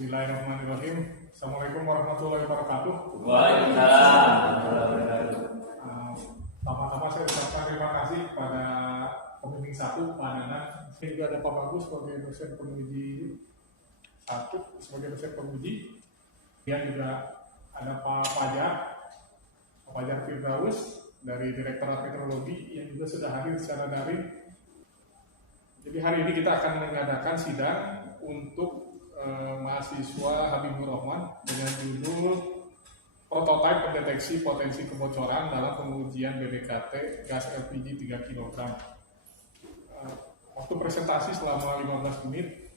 Bismillahirrahmanirrahim. Assalamualaikum warahmatullahi wabarakatuh. Waalaikumsalam warahmatullahi wabarakatuh. Pertama-tama saya ucapkan terima kasih kepada pembimbing 1, Pak Nanang. Juga ada Pak Bagus sebagai dosen penguji 1, sebagai dosen penguji. Kemudian juga ada Pak Fajar Firdaus dari Direktorat Meteorologi yang juga sudah hadir secara daring. Jadi hari ini kita akan mengadakan sidang untuk mahasiswa Habibur Rahman dengan judul prototipe pendeteksi potensi kebocoran dalam pengujian BBKT gas LPG 3 kg. Waktu presentasi selama 15 menit.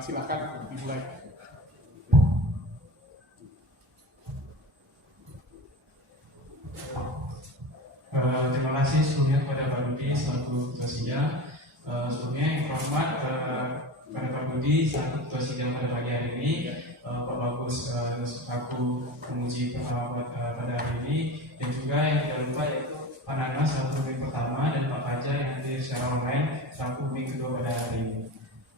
Silakan dimulai. Terima kasih sebelumnya kepada Pak Budi selaku ketua sidang. Sebelumnya yang hormat pada Pak Budi selaku ketua sidang pada pagi hari ini, Pak Bagus selaku penguji pertama pada hari ini, dan juga yang tidak lupa yaitu Pak Nana selaku pembimbing pertama dan Pak Fajar yang hadir secara online selaku pembimbing kedua pada hari ini.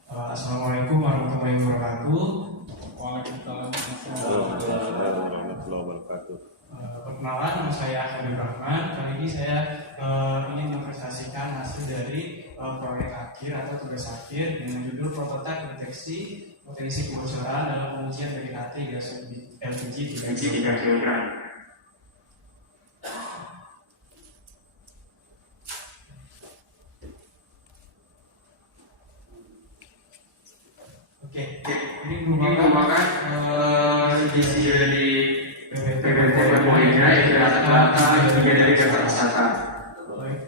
Assalamualaikum warahmatullahi wabarakatuh. Waalaikumsalam Warahmatullahi wabarakatuh. Perkenalan, nama saya Habibur Rahman. Kali ini saya ingin mempresentasikan hasil dari proyek akhir atau tugas akhir dengan judul prototipe deteksi potensi kebocoran dalam pengujian BBKT gas LPG 3 kg. Oke, ini merupakan revisi dari PPT Moina yang rata-rata bagian dari Jakarta Selatan.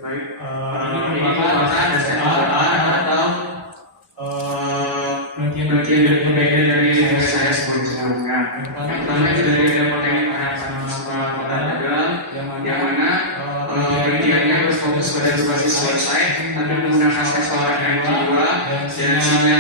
Ini merupakan dasar atau penelitian dari saya sebelumnya. Yang pertama itu dari Departemen Mahasiswa Kota Tegal, yang mana penelitiannya harus fokus pada berbasis selesai, tapi menggunakan sensor yang kedua dan sinyalnya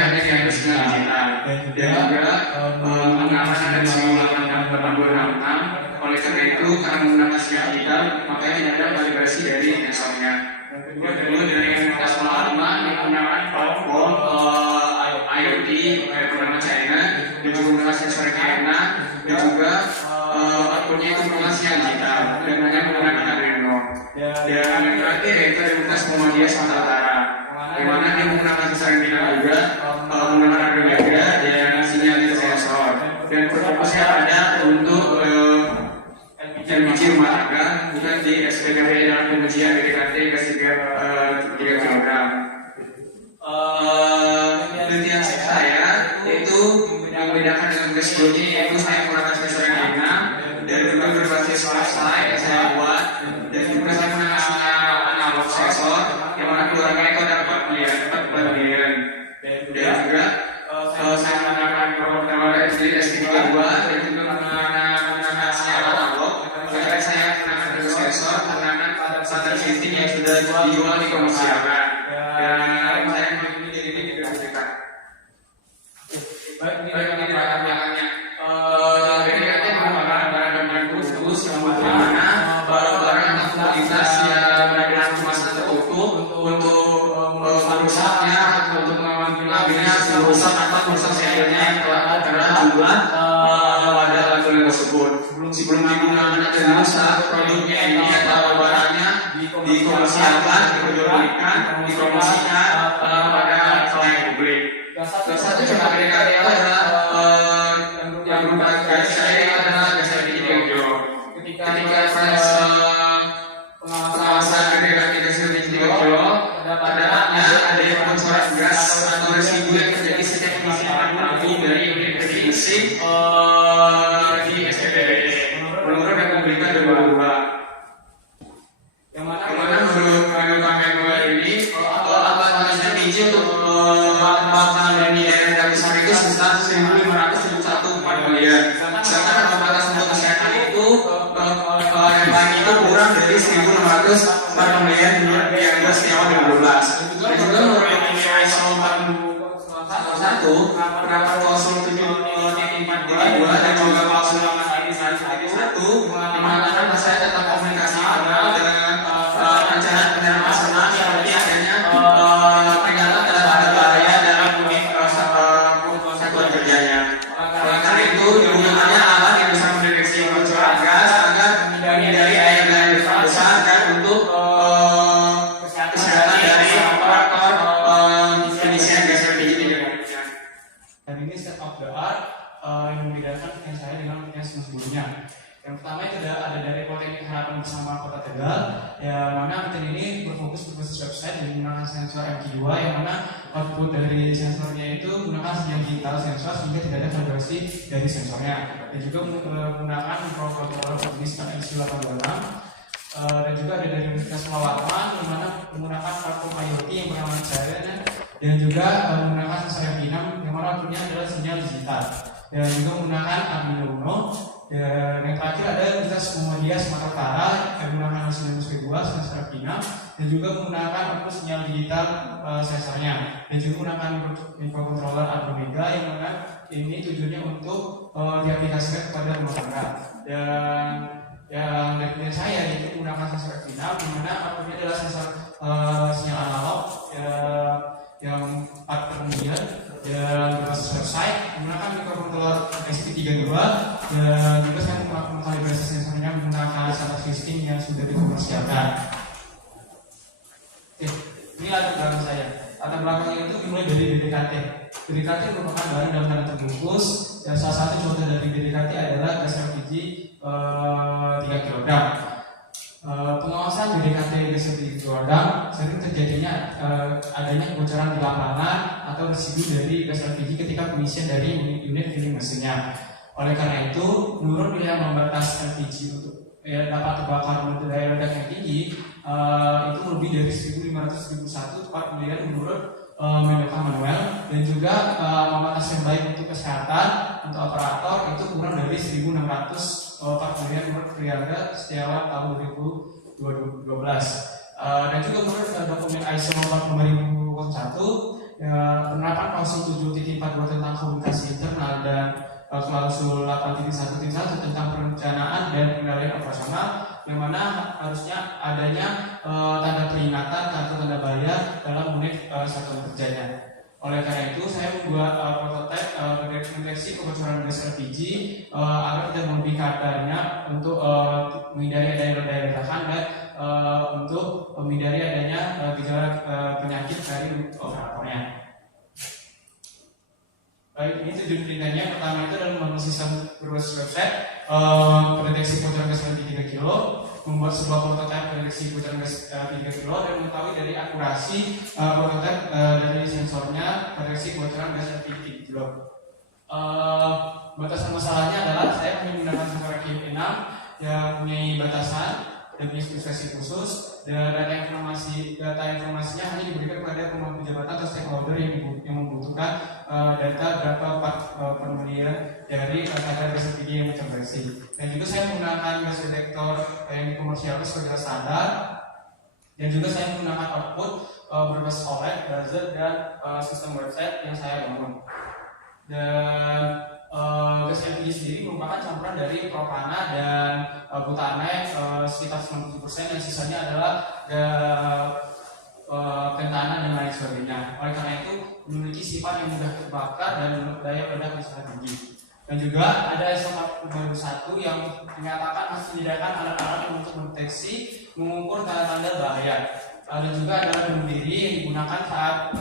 ada di atas digital, dan juga pengamanan dari simulasi 8266. Oleh karena itu, karena menggunakan sinyal digital, makanya tidak ada kalibrasi dari sensornya. Yang kedua dari Nasional 5 menggunakan platform IoT bernama China, dan juga menggunakan sensor China, dan juga outputnya itu menggunakan sinyal digital dan hanya menggunakan Arduino. Dan yang terakhir yaitu Universitas Muhammadiyah Sumatera Utara, di mana dia menggunakan sensor China juga, menggunakan Arduino juga dan sinyal di sensor. Dan fokusnya ada untuk LPG rumah tangga, bukan di SPKB dalam pengujian BBKT gas 3 kg. Penelitian saya yaitu yang membedakan dengan gas sebelumnya, yaitu saya menggunakan sensor China dan juga berbasis flashlight yang saya buat, dan juga saya menggunakan sinyal analog sensor yang mana keluarnya itu ada 4 miliar. Dan juga saya menggunakan program ST32 dan juga menggunakan sinyal analog. Karena saya menggunakan sensor menggunakan standar shifting yang sudah dijual di komersialkan. Dan saya memilih ini digrafikan. Baik, ini adalah belakangnya. BBKT merupakan barang-barang khusus yang mana barang-barang atau komoditas yang berada dalam kemasan tertutup untuk merusaknya atau untuk mengambilnya merusak atau merusak serialnya yang telah jumlah pada lagunya tersebut. Sebelum digunakan dan saat produknya ini atau barangnya dikomersialkan, diperjualbelikan, dipromosikan pada klien publik. Dan satu yang berbeda adalah yang berupa gas adalah gas LPG 3 kg. Ketika pengawasan BBKT gas LPG 3 kg, ada kebocoran gas atau residu yang terjadi setiap isi tabung dari unit pendingin mesin di SPPD. Menurut yang memberikan 2022. Yang mana menurut kami ini bisa diuji untuk pembangkang dari daerah besar itu sebesar 1.571,4 miliar. Sedangkan batas untuk kesehatan itu yang paling itu kurang dari 1.604 miliar yang setiap 2012. Dan juga menurut ISO 42091, penerapan klausul 7.4.2 dan juga klausul 8.1 mengatakan bahwa saya tetap komunikasi formal dengan perencanaan pendanaan nasional seperti adanya peringatan terhadap bahaya dalam unit of the art yang membedakan weekend saya dengan weekend sebelumnya. Yang pertama itu ada dari Politeknik Harapan bersama Kota Tegal, yang mana weekend ini berfokus berbasis website dan menggunakan sensor MQ2, yang mana output dari sensornya itu menggunakan sinyal digital sensor sehingga tidak ada vibrasi dari sensornya, dan juga menggunakan microcontroller jenis MX826. Dan juga ada dari Universitas Warman, yang mana menggunakan platform IoT yang bernama Giant, dan juga menggunakan sensor MQ6 yang mana outputnya adalah sinyal digital, dan juga menggunakan Arduino Uno. Dan yang terakhir ada Universitas Muhammadiyah Sumatera Utara yang menggunakan 1992 sensor MQ6, dan juga menggunakan output sinyal digital sensornya, dan juga menggunakan microcontroller Arduino yang mana ini tujuannya untuk diaplikasikan kepada rumah tangga. Dan yang dari saya itu menggunakan sensor MQ6, di mana outputnya adalah sensor sinyal analog yang 4/9 dan berbasis website, menggunakan microcontroller SP32, dan juga saya mengkalibrasi sensornya menggunakan standar system yang sudah dikomersialkan. Oke, ini latar belakang saya. Latar belakangnya itu dimulai dari BDKT. BDKT merupakan barang dalam tanda terbungkus, dan salah satu contoh dari BDKT adalah gas LPG 3 kg. Pengawasan BDKT gas LPG 3 kg sering terjadinya adanya kebocoran di lapangan atau residu dari gas LPG ketika pengisian dari unit filling mesinnya. Oleh karena itu, menurut nilai ambang batas LPG untuk dapat terbakar untuk daya ledak yang tinggi itu lebih dari 1.500-1.001 tepat kemudian menurut Mendekan Manuel, dan juga ambang batas yang baik untuk kesehatan untuk operator itu kurang dari 1.600 tepat kemudian menurut Priaga Setiawan tahun 2012. Dan juga menurut dokumen ISO nomor 2001 penerapan klausul 7.42 tentang komunikasi internal dan klausul 8.1.1 tentang perencanaan dan pengendalian operasional, yang mana harusnya adanya tanda peringatan atau tanda bayar dalam unit satuan kerjanya. Oleh karena itu, saya membuat prototipe mendeteksi kebocoran gas LPG agar tidak melebihi kadarnya untuk menghindari adanya ledakan dan untuk menghindari adanya gejala penyakit dari operatornya. Baik, ini tujuan perintahnya. Pertama itu adalah membangun sistem berbasis website pendeteksi kebocoran gas LPG 3 kg, membuat sebuah prototipe pendeteksi kebocoran gas 3 kg, dan mengetahui dari akurasi prototipe dari sensornya pendeteksi kebocoran gas LPG 3 kg. Batasan masalahnya adalah saya menggunakan sensor MQ6 yang mempunyai batasan dan punya spesifikasi khusus, dan data informasinya hanya diberikan kepada pemangku jabatan atau stakeholder yang membutuhkan data berapa penemuan dari kadar gas LPG yang terkonversi. Dan juga saya menggunakan gas detektor yang dikomersialkan sebagai standar, dan juga saya menggunakan output berbasis OLED, buzzer, dan sistem website yang saya bangun. Dan gas LPG sendiri merupakan campuran dari propana dan butane sekitar 90%, dan sisanya adalah pentana dan lain sebagainya. Oleh karena itu memiliki sifat yang mudah terbakar dan daya ledak yang sangat tinggi. Dan juga ada ISO 2001 yang menyatakan harus menyediakan alat-alat untuk mendeteksi, mengukur tanda-tanda bahaya. Dan juga ada pelindung diri yang digunakan saat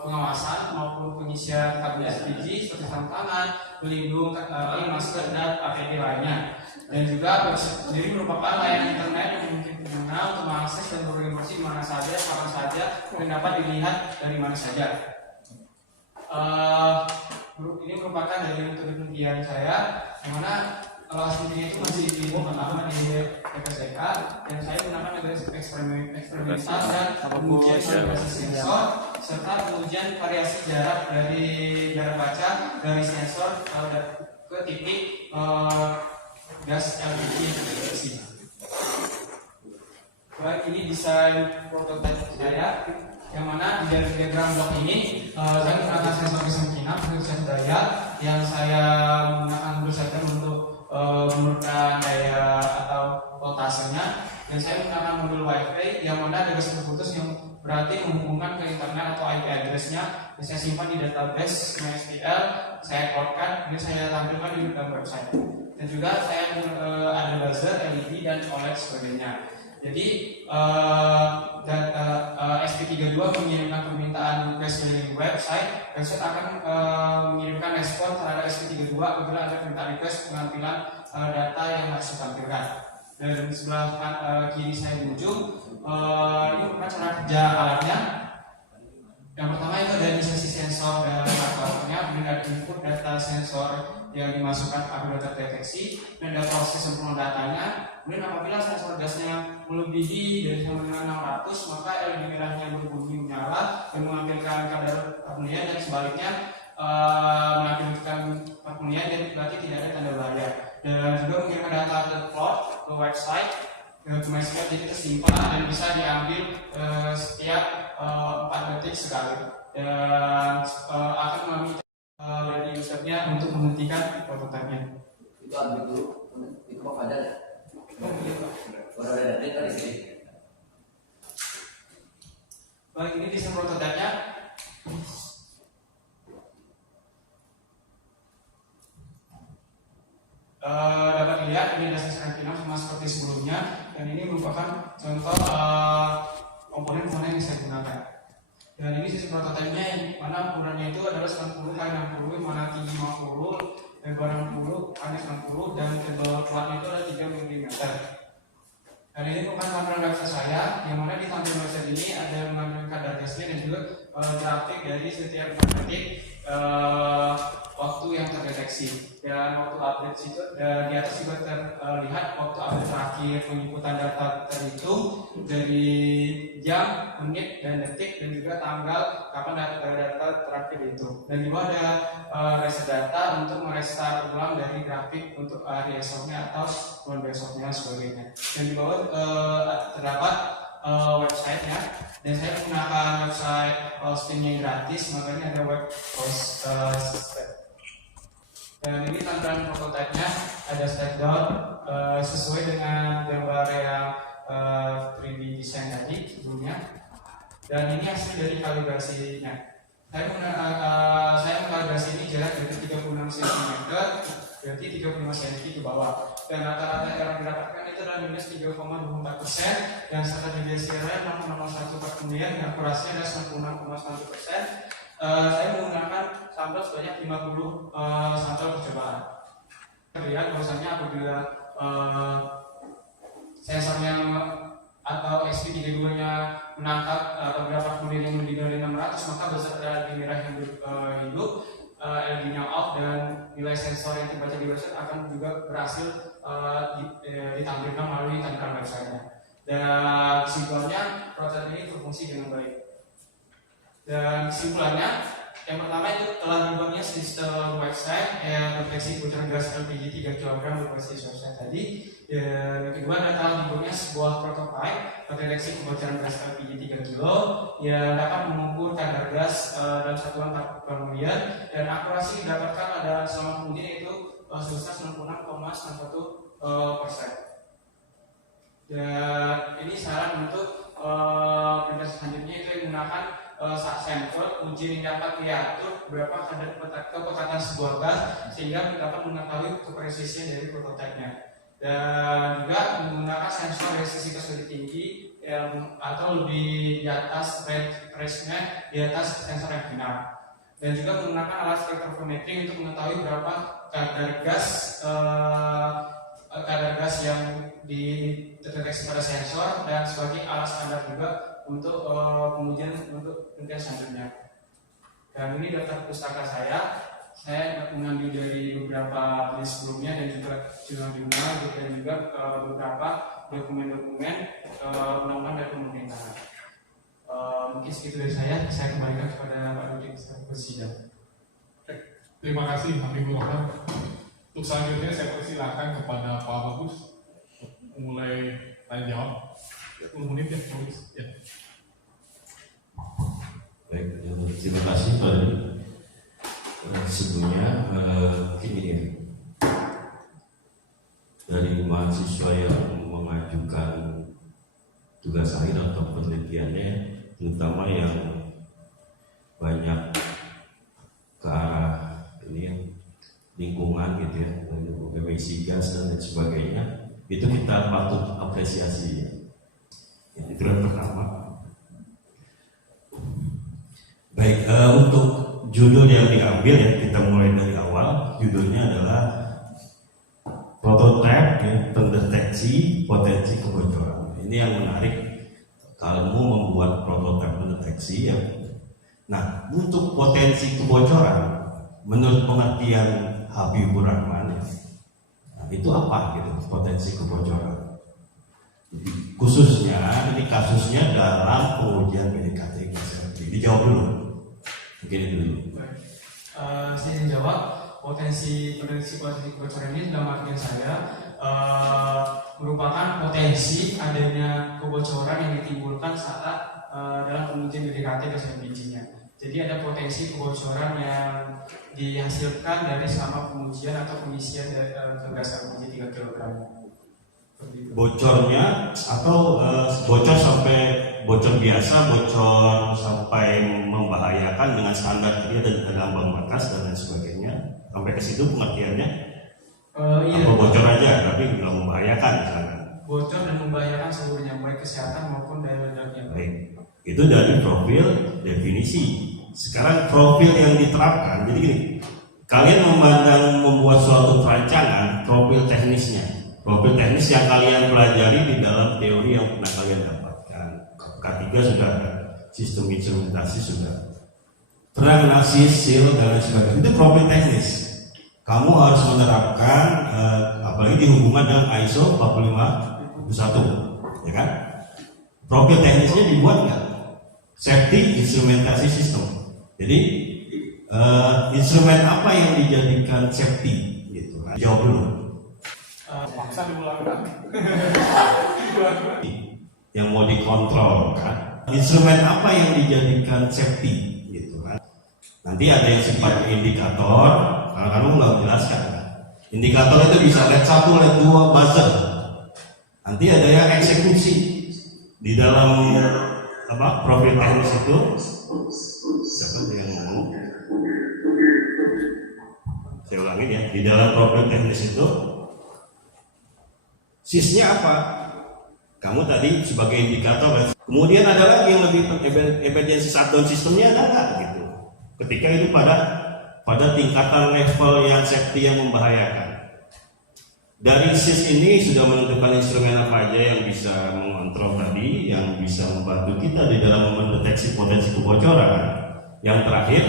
pengawasan maupun pengisian tabung LPG seperti sarung tangan, pelindung, masker, dan APD lainnya. Dan juga website sendiri merupakan layanan internet yang memungkinkan pengguna untuk mengakses dan berinformasi di mana saja, kapan saja, dan dapat dilihat dari mana saja. Ini merupakan dari metode penelitian saya, yang mana hasilnya itu masih di teman-teman di PPSDK, dan saya menggunakan metode eksperimental dan pengujian variasi sensor serta pengujian variasi jarak dari jarak baca dari sensor ke titik gas LPG yang terdeteksi. Baik, ini desain prototipe saya, yang mana di dalam diagram blok ini saya menggunakan sensor MQ6 untuk daya yang saya menggunakan saja untuk menurunkan daya atau voltasenya, dan saya menggunakan modul WiFi yang mana ada gas terputus yang berarti menghubungkan ke internet atau IP address-nya, dan saya simpan di database MySQL, saya code-kan, ini saya tampilkan di dalam website. Dan juga saya ada buzzer, LED, dan OLED sebagainya. Jadi SP32 mengirimkan permintaan request dari website akan mengirimkan respon terhadap SP32 apabila ada permintaan request pengambilan data yang harus ditampilkan. Dan sebelah kiri saya di ujung ini merupakan cara kerja alatnya. Yang pertama itu dari sesi sensor dan aktuatornya, kemudian ada input data sensor yang dimasukkan apabila terdeteksi, dan ada proses sempurna datanya. Kemudian apabila sensor gasnya melebihi dari sama dengan 600, maka LED merahnya berbunyi menyala dan mengambilkan kadar permunian, dan sebaliknya mengambilkan permunian dan berarti tidak ada tanda bahaya. Dan juga mengirimkan data ke cloud, ke website, ke MySQL, jadi tersimpan dan bisa diambil setiap 4 detik sekali, dan akan meminta dari usernya untuk menghentikan prototipenya. Itu ambil dulu, itu mau ada ya? Baru ada data di sini. Baik, ini desain prototipenya. Dapat dilihat ini dasar karantina sama seperti sebelumnya, dan ini merupakan contoh komponen yang saya gunakan. Dan ini sisi prototipenya yang mana ukurannya itu adalah 90x60, mana tinggi 50, lebar 60, panjang 90, dan tebal kuatnya itu adalah 3 mm. Dan ini merupakan tampilan website saya, yang mana di tampilan website ini ada mengambil kadar gasnya dan juga grafik dari setiap detik waktu yang terdeteksi. Dan waktu update situ di atas juga terlihat waktu update terakhir penginputan data terhitung dari jam, menit, dan detik, dan juga tanggal kapan data terakhir itu. Dan di bawah ada reset data untuk merestart ulang dari grafik untuk hari esoknya atau bulan besoknya sebagainya. Dan di bawah terdapat websitenya, dan saya menggunakan website hosting yang gratis, makanya ada web host. Dan ini tampilan prototipenya, ada step down sesuai dengan gambar yang 3D design tadi sebelumnya. Dan ini hasil dari kalibrasinya. Saya mengkalibrasi ini jarak dari 36 cm, berarti 35 cm ke bawah. Dan rata-rata yang didapatkan itu adalah minus 3,24%, dan standar deviasi error 6,01%, dan akurasinya adalah 96,1%. Saya menggunakan sampel sebanyak 50 sampel percobaan. Terlihat bahwasanya apabila sensornya atau SP32-nya menangkap beberapa permunian yang lebih dari 600, maka beserta LED merah yang hidup, LED-nya off, dan nilai sensor yang terbaca di website akan juga berhasil ditampilkan melalui tampilan website-nya. Dan kesimpulannya, prototip ini berfungsi dengan baik. Dan kesimpulannya, yang pertama itu telah dibuatnya sistem website yang deteksi bocoran gas LPG 3 kg berbasis website tadi. Yang kedua adalah dibuatnya sebuah prototipe deteksi kebocoran gas LPG 3 kg yang dapat mengukur kadar gas dalam satuan permunian, dan akurasi didapatkan ada selama pengujian itu sebesar 96,91%. Dan ini syarat untuk perintah selanjutnya itu yang menggunakan saat sampel uji yang dapat diatur berapa kadar kepekatan sebuah gas sehingga dapat mengetahui kepresisian dari prototipenya. Dan juga menggunakan sensor dari sisi kesulitan tinggi atau lebih di atas range-nya di atas sensor yang final. Dan juga menggunakan alat spektrometri untuk mengetahui berapa kadar gas yang dideteksi pada sensor, dan sebagai alat standar juga untuk pengujian untuk penelitian selanjutnya. Dan ini daftar pustaka saya mengambil dari beberapa penelitian sebelumnya dan juga jurnal-jurnal, dan juga beberapa dokumen-dokumen undang-undang dan pemerintahan. Mungkin segitu dari saya kembalikan kepada Pak Dudi Presiden. Terima kasih Habibur Rahman. Untuk selanjutnya saya persilakan kepada Pak Bagus mulai tanya jawab. 10 menit ya, tulis. Ya. Baik, terima kasih Pak. Sebelumnya mungkin ini dari mahasiswa yang mengajukan tugas akhir atau penelitiannya, terutama yang banyak ke arah ini lingkungan gitu ya, emisi gas dan lain sebagainya, itu kita patut apresiasi ya. Itu yang pertama. Baik, untuk judul yang diambil ya, kita mulai dari awal. Judulnya adalah prototipe ya, pendeteksi potensi kebocoran. Ini yang menarik. Kamu membuat prototipe pendeteksi ya. Nah, untuk potensi kebocoran, menurut pengertian Habibur Rahman, nah, itu apa gitu potensi kebocoran? Jadi, khususnya ini kasusnya dalam pengujian PDKT. Dijawab dulu. Mungkin itu dulu. Saya ingin jawab potensi kebocoran ini dalam artian saya merupakan potensi adanya kebocoran yang ditimbulkan saat dalam pengujian PDKT dosen bijinya. Jadi ada potensi kebocoran yang dihasilkan dari selama pengujian atau pengisian dari gas LPG 3 kg. Bocornya atau bocor biasa, bocor sampai membahayakan dengan standar tadi ada ambang batas dan lain sebagainya. Sampai ke situ pengertiannya? Iya. Apa bocor aja tapi nggak membahayakan misalnya? Bocor dan membahayakan seluruhnya baik kesehatan maupun daya ledaknya. Baik, itu dari profil definisi. Sekarang profil yang diterapkan, jadi gini, kalian membuat suatu perancangan, profil teknisnya. Profil teknis yang kalian pelajari di dalam teori yang pernah kalian dapatkan. K3 sudah ada, sistem instrumentasi sudah. Prognosis, seal, dan lain sebagainya. Itu profil teknis. Kamu harus menerapkan, apalagi dihubungkan dengan ISO 45001, ya kan? Profil teknisnya dibuat nggak? Safety instrumentasi sistem. Jadi instrumen apa yang dijadikan safety? Gitu. Jawab dulu. Paksa diulang. Yang mau dikontrol kan? Instrumen apa yang dijadikan safety? Gitu kan? Nanti ada yang sifatnya indikator. Karena kamu nggak menjelaskan kan? Indikator itu bisa LED 1, LED 2, buzzer. Nanti ada yang eksekusi di dalam profil teknis itu. Siapa yang ngomong? Saya ulangin ya. Di dalam profil teknis itu SIS-nya apa? Kamu tadi sebagai indikator. Kemudian ada lagi yang lebih emergency shutdown sistemnya ada nggak gitu? Ketika itu pada tingkatan level yang safety yang membahayakan. Dari SIS ini sudah menentukan instrumen apa aja yang bisa mengontrol tadi, yang bisa membantu kita di dalam mendeteksi potensi kebocoran. Yang terakhir,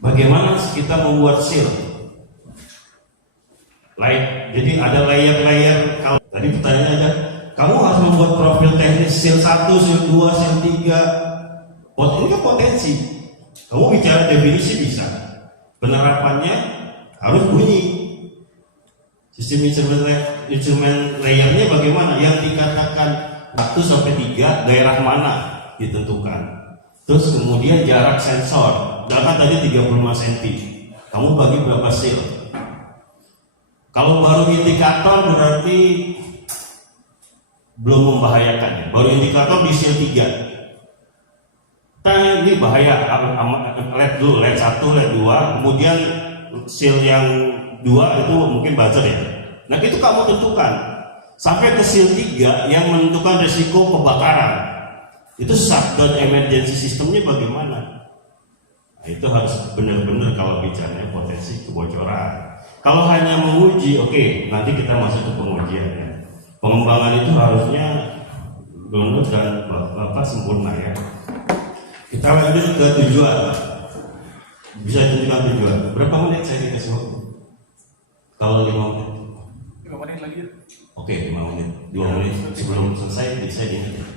bagaimana kita membuat seal? Jadi ada layer-layer. Kalau tadi pertanyaannya ada, kamu harus membuat profil teknis seal 1, seal 2, seal 3. Ini kan potensi. Kamu bicara definisi bisa. Penerapannya harus bunyi. Sistem instrumen layernya bagaimana? Yang dikatakan 1 sampai 3 daerah mana ditentukan. Terus kemudian jarak sensor. Misalkan tadi 35 cm. Kamu bagi berapa seal? Kalau baru indikator berarti belum membahayakan. Baru indikator di seal 3. Kan ini bahaya. LED dulu, LED 1, LED 2. Kemudian seal yang 2 itu mungkin buzzer ya. Nah itu kamu tentukan. Sampai ke seal 3 yang menentukan risiko kebakaran. Itu shutdown emergency sistemnya bagaimana? Nah, itu harus benar-benar kalau bicaranya potensi kebocoran. Kalau hanya menguji, oke, nanti kita masuk ke pengujiannya. Pengembangan itu harusnya download dan sempurna ya. Kita lanjut ke tujuan. Bisa tunjukkan tujuan. Berapa menit saya dikasih waktu? Kalau 5 menit. 5 menit lagi. Oke, 5 menit. 2 menit sebelum selesai bisa diingat.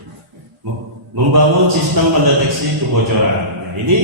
Membangun sistem pendeteksi kebocoran. Nah, ini